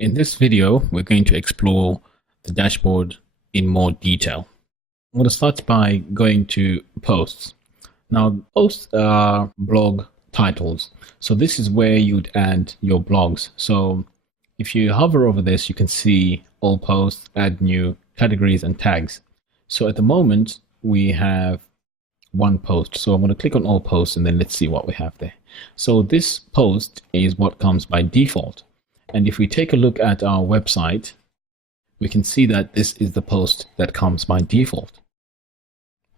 In this video, we're going to explore the dashboard in more detail. I'm going to start by going to posts. Now, posts are blog titles. So this is where you'd add your blogs. So if you hover over this, you can see all posts, add new, categories, and tags. So at the moment, we have one post. So I'm going to click on all posts and then let's see what we have there. So this post is what comes by default. And if we take a look at our website, we can see that this is the post that comes by default,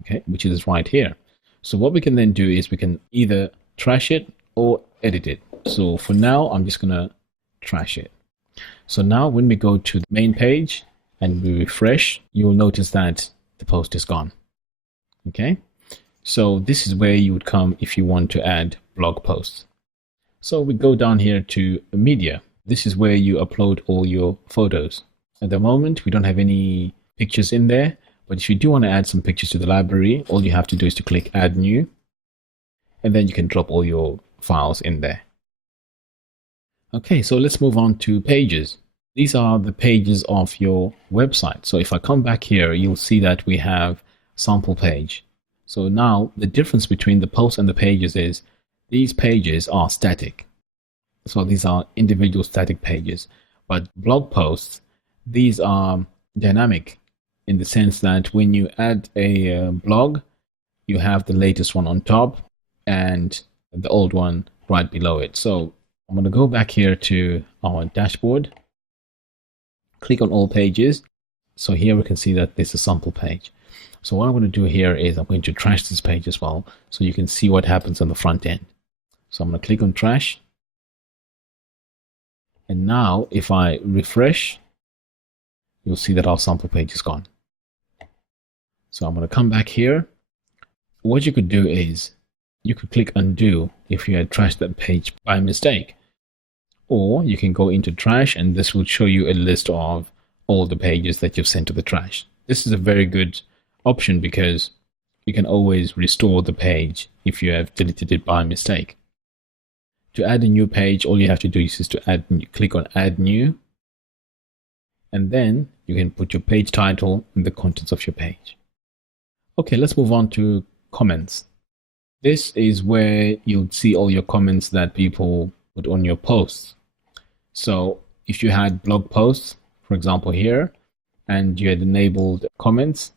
okay, which is right here. So what we can then do is we can either trash it or edit it. So for now, I'm just going to trash it. So now when we go to the main page and we refresh, you will notice that the post is gone. Okay, so this is where you would come if you want to add blog posts. So we go down here to media. This is where you upload all your photos. At the moment, we don't have any pictures in there, but if you do want to add some pictures to the library, all you have to do is to click add new, and then you can drop all your files in there. Okay, so let's move on to pages. These are the pages of your website. So if I come back here, you'll see that we have sample page. So now the difference between the posts and the pages is these pages are static. So these are individual static pages, but blog posts, these are dynamic in the sense that when you add a blog, you have the latest one on top and the old one right below it. So I'm going to go back here to our dashboard, click on all pages. So here we can see that this is a sample page. So what I'm going to do here is I'm going to trash this page as well, so you can see what happens on the front end. So I'm going to click on trash. And now if I refresh, you'll see that our sample page is gone. So I'm going to come back here. What you could do is you could click undo if you had trashed that page by mistake. Or you can go into trash and this will show you a list of all the pages that you've sent to the trash. This is a very good option because you can always restore the page if you have deleted it by mistake. To add a new page, all you have to do is to click on add new, and then you can put your page title and the contents of your page. Okay, let's move on to comments. This is where you'll see all your comments that people put on your posts. So if you had blog posts, for example here, and you had enabled comments,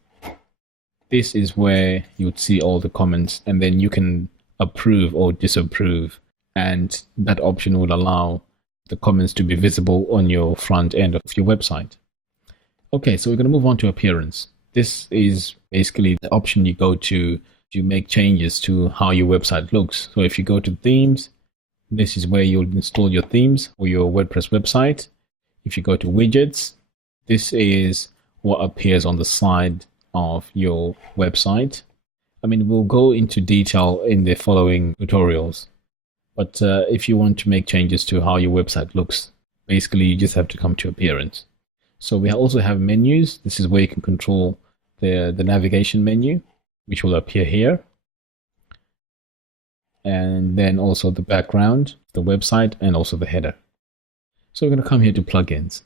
this is where you'd see all the comments, and then you can approve or disapprove. And that option will allow the comments to be visible on your front end of your website. Okay, so we're going to move on to appearance. This is basically the option you go to make changes to how your website looks. So if you go to themes, this is where you'll install your themes for your WordPress website. If you go to widgets, this is what appears on the side of your website. I mean, we'll go into detail in the following tutorials. But if you want to make changes to how your website looks, basically you just have to come to appearance. So we also have menus. This is where you can control the navigation menu, which will appear here. And then also the background, the website, and also the header. So we're going to come here to plugins.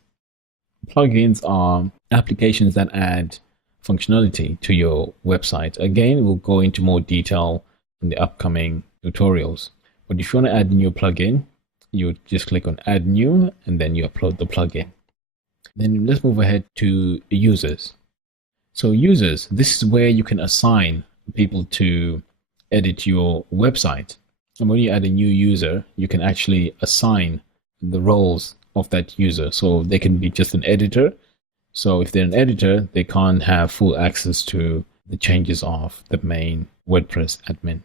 Plugins are applications that add functionality to your website. Again, we'll go into more detail in the upcoming tutorials. But if you want to add a new plugin, you just click on add new and then you upload the plugin. Then let's move ahead to users. So users, this is where you can assign people to edit your website. And when you add a new user, you can actually assign the roles of that user. So they can be just an editor. So if they're an editor, they can't have full access to the changes of the main WordPress admin.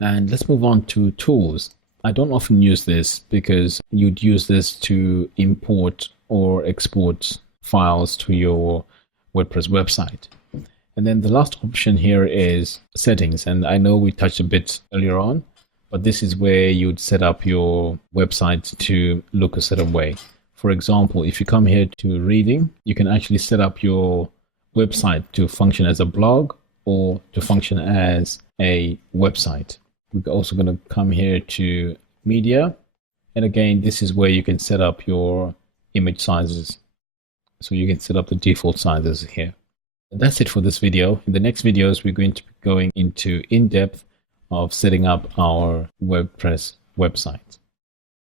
And let's move on to tools. I don't often use this because you'd use this to import or export files to your WordPress website. And then the last option here is settings. And I know we touched a bit earlier on, but this is where you'd set up your website to look a certain way. For example, if you come here to reading, you can actually set up your website to function as a blog or to function as a website. We're also going to come here to media And again, this is where you can set up your image sizes. So you can set up the default sizes here. And that's it for this video. In the next videos, we're going to be going into in-depth of setting up our WordPress website.